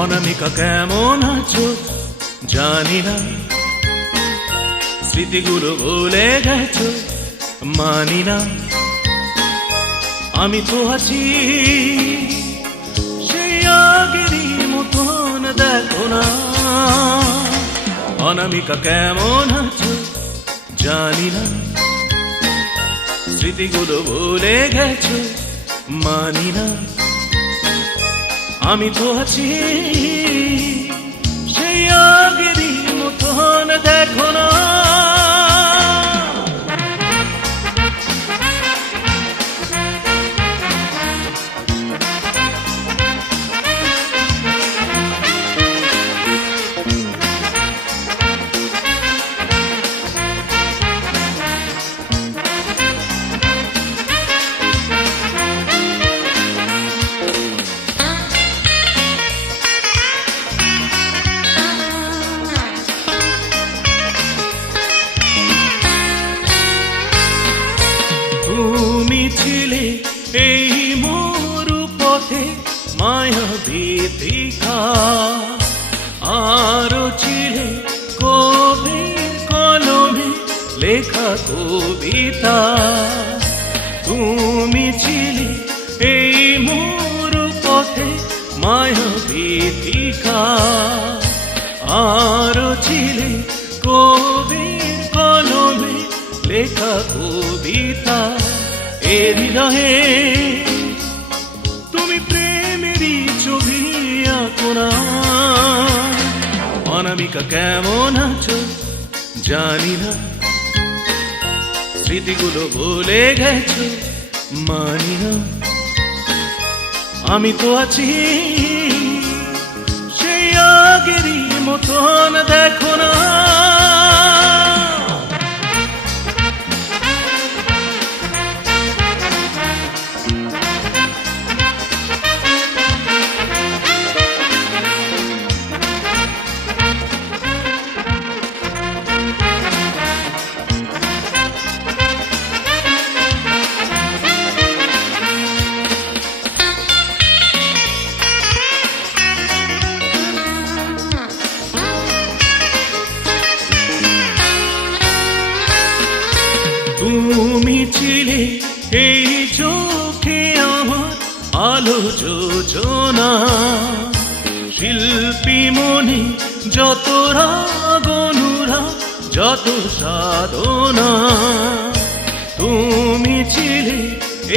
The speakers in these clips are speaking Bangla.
অনামিকা কেমন আছো জানি না, স্মৃতিগুলো ভুলে গেছো মানি না। আমি তো আছি সেই আগেরই মতন, দেখো না। অনামিকা কেমন আছো জানি না, স্মৃতিগুলো ভুলে গেছো মানি না। আমি তো আছি সেই আগেরই মতন, দেখো না। তুমি ছিলে এই মরু পথে মায়া ভীতিকা, আরো ছিলে কবির কলমে লেখা কবিতা। তুমি ছিলে এই মরু পথে মায়া ভীতিকা, আরো ছিলে কবির কলমে লেখা কবিতা। এ হৃদয়ে তুমি প্রেমেরই ছবি আঁকো না। অনামিকা কেমন আছো জানি না, স্মৃতিগুলো ভুলে গেছো মানি না। আমি তো আছি সেই আগেরই মতন, দেখো না। তুমি ছিলে এই চোখে আমার আলো যোজনা, শিল্পী মনে যত রাগ অনুরাগ যত সাধনা। তুমি ছিলে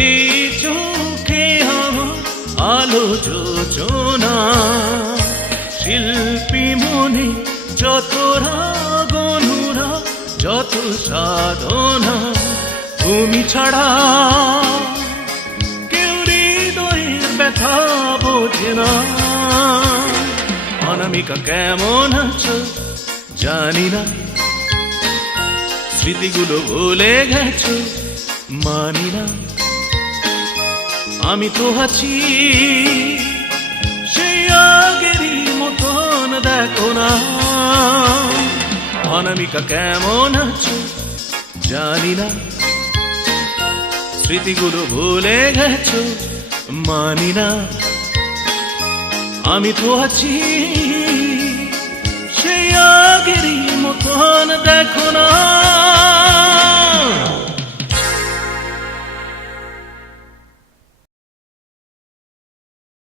এই চোখে আমার আলো যোজনা, শিল্পী মনে যত রাগ অনুরাগ যত সাধনা। তুমি ছাড়া কেউ হৃদয়ের ব্যথা বোঝে না। অনামিকা কেমন আছো জানি না, স্মৃতিগুলো ভুলে গেছো মানি না। আমি তো আছি সেই আগেরই মতন, দেখো না। অনামিকা কেমন আছো জানি না, স্মৃতিগুলো ভুলে গেছো মানি না। আমি তো আছি